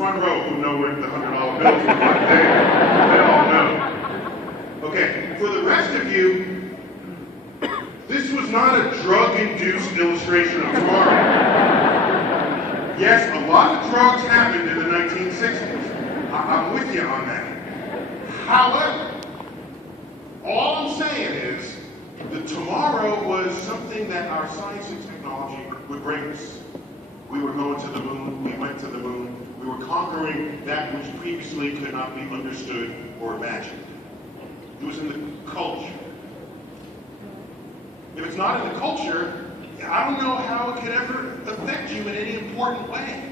front row who know where the $100 bills are. They all know. Okay, for the rest of you, this was not a drug-induced illustration of tomorrow. Yes, a lot of drugs happened in the 1960s. I'm with you on that. However, all I'm saying is that tomorrow was something that our science and technology would bring us. We were going to the moon, we went to the moon, we were conquering that which previously could not be understood or imagined. It was in the culture. If it's not in the culture, I don't know how it could ever affect you in any important way.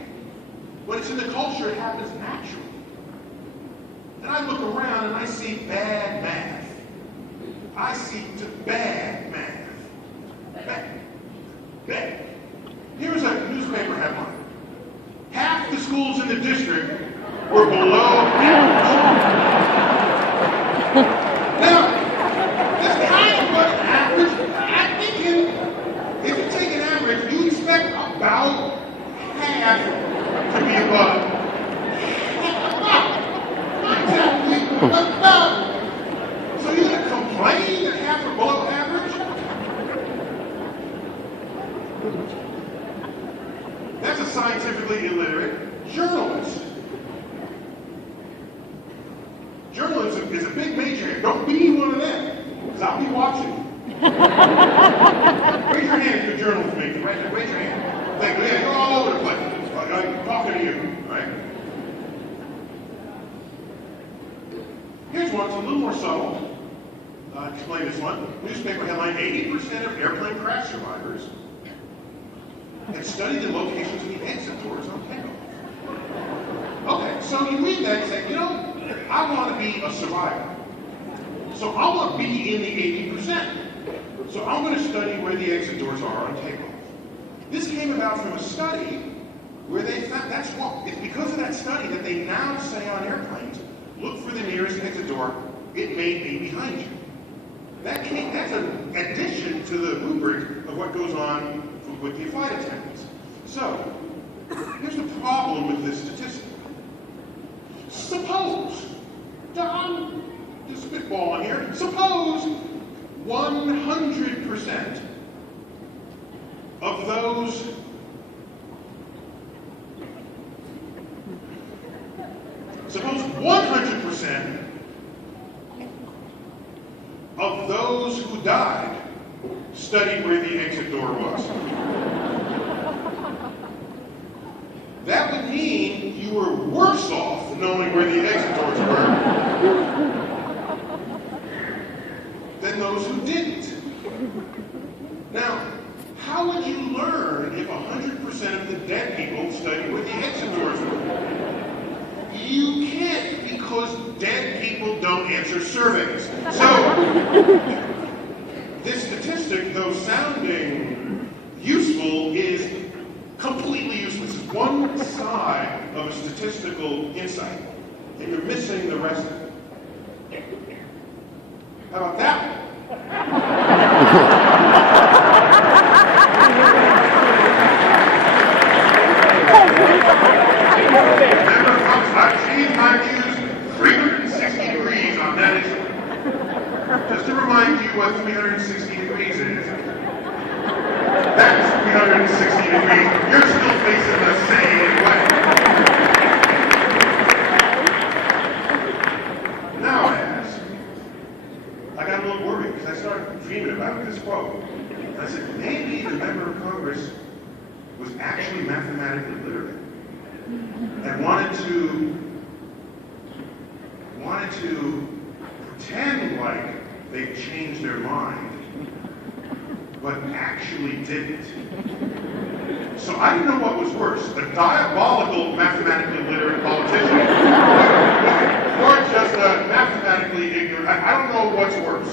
When it's in the culture, it happens naturally. And I look around and I see bad math. I see bad math. Bad. Here's a newspaper headline. Half the schools in the district were below average. Now, that's kind of what average, I'm thinking, if you take an average, you expect about half to be above. Not exactly, about. So you're going to complain that half are below average? That's a scientifically illiterate journalist. Journalism is a big major here. Don't be one of them, because I'll be watching. Raise your hand if you're a journalist, maybe. Raise your hand. Thank you. Yeah, you're all over the place. I'm talking to you, right? Here's one. It's a little more subtle. I'll explain this one. Newspaper headline, 80% of airplane crash survivors had studied the locations of the exit doors on takeoff. Okay, so you read that and say, you know, I want to be a survivor. So I want to be in the 80%. So I'm going to study where the exit doors are on takeoff. This came about from a study where they found, it's because of that study that they now say on airplanes, look for the nearest exit door, it may be behind you. That's an addition to the rubric of what goes on with the flight attendants. So, here's the problem with this statistic. Suppose, I'm just spitballing here, suppose 100% of those Suppose 100% of those who died studied where the exit door was. That would mean you were worse off knowing where the exit doors were than those who didn't. Now, how would you learn if 100% of the dead people studied where the exit doors were? You can't, because dead people don't answer surveys. So, this statistic, though sounding useful, is completely useless. It's one side of a statistical insight, and you're missing the rest of it. How about that one? I've changed my views 360 degrees on that issue. Just to remind you what 360 degrees is. That's 360 degrees. You're still facing the same way. Now I ask, I got a little worried because I started dreaming about this quote. And I said, maybe the member of Congress was actually mathematically literate and wanted to pretend like they changed their mind, but actually didn't. So I didn't know what was worse, a diabolical mathematically literate politician, or just a mathematically ignorant. I don't know what's worse.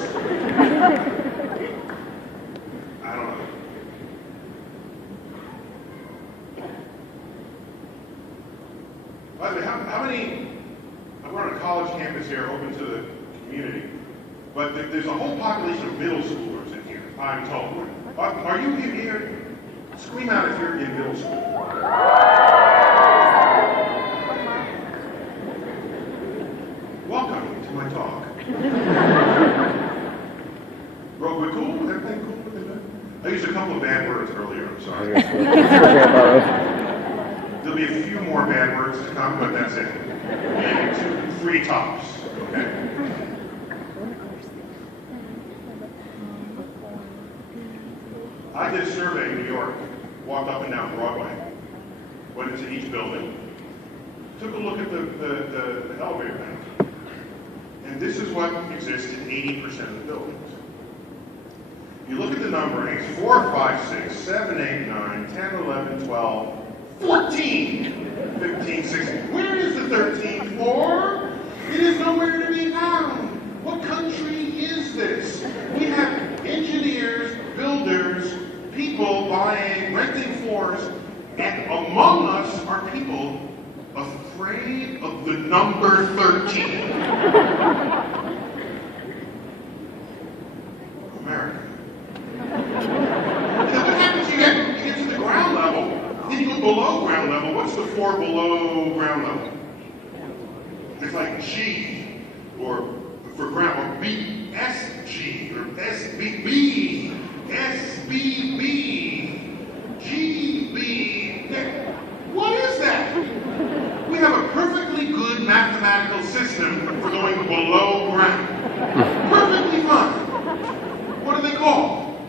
I don't know. By the way, how many, we're on a college campus here, open to the community, but there's a whole population of middle schoolers in here, I'm told. Are you here? Scream out if you're in middle school. There'll be a few more bad words to come, but that's it. Maybe 2, 3 tops. Okay? I did a survey in New York, walked up and down Broadway, went into each building, took a look at the elevator bank, and this is what exists in 80% of the buildings. You look at the numberings, 4, 5, 6, 7, 8, 9, 10, 11, 12, 14, 15, 16. Where is the 13th floor? It is nowhere to be found. What country is this? We have engineers, builders, people renting floors, and among us are people afraid of the number 13. America. And then what happens? You get to the ground level, then you go below ground level. What's the floor below ground level? It's like G, or for ground, or B, SG, or SBB, SBB, GB. What is that? We have a perfectly good mathematical system for going below ground. Perfectly fine. What are they called?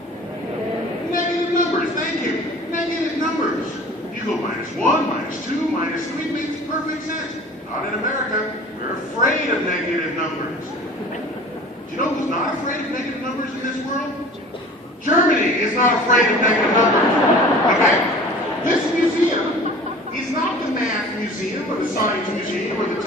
Negative numbers. Thank you. Negative numbers. You go -1, -2, -3, makes perfect sense. Not in America. We're afraid of negative numbers. Do you know who's not afraid of negative numbers in this world? Germany is not afraid of negative numbers. Okay? This museum is not the math museum or the science museum or the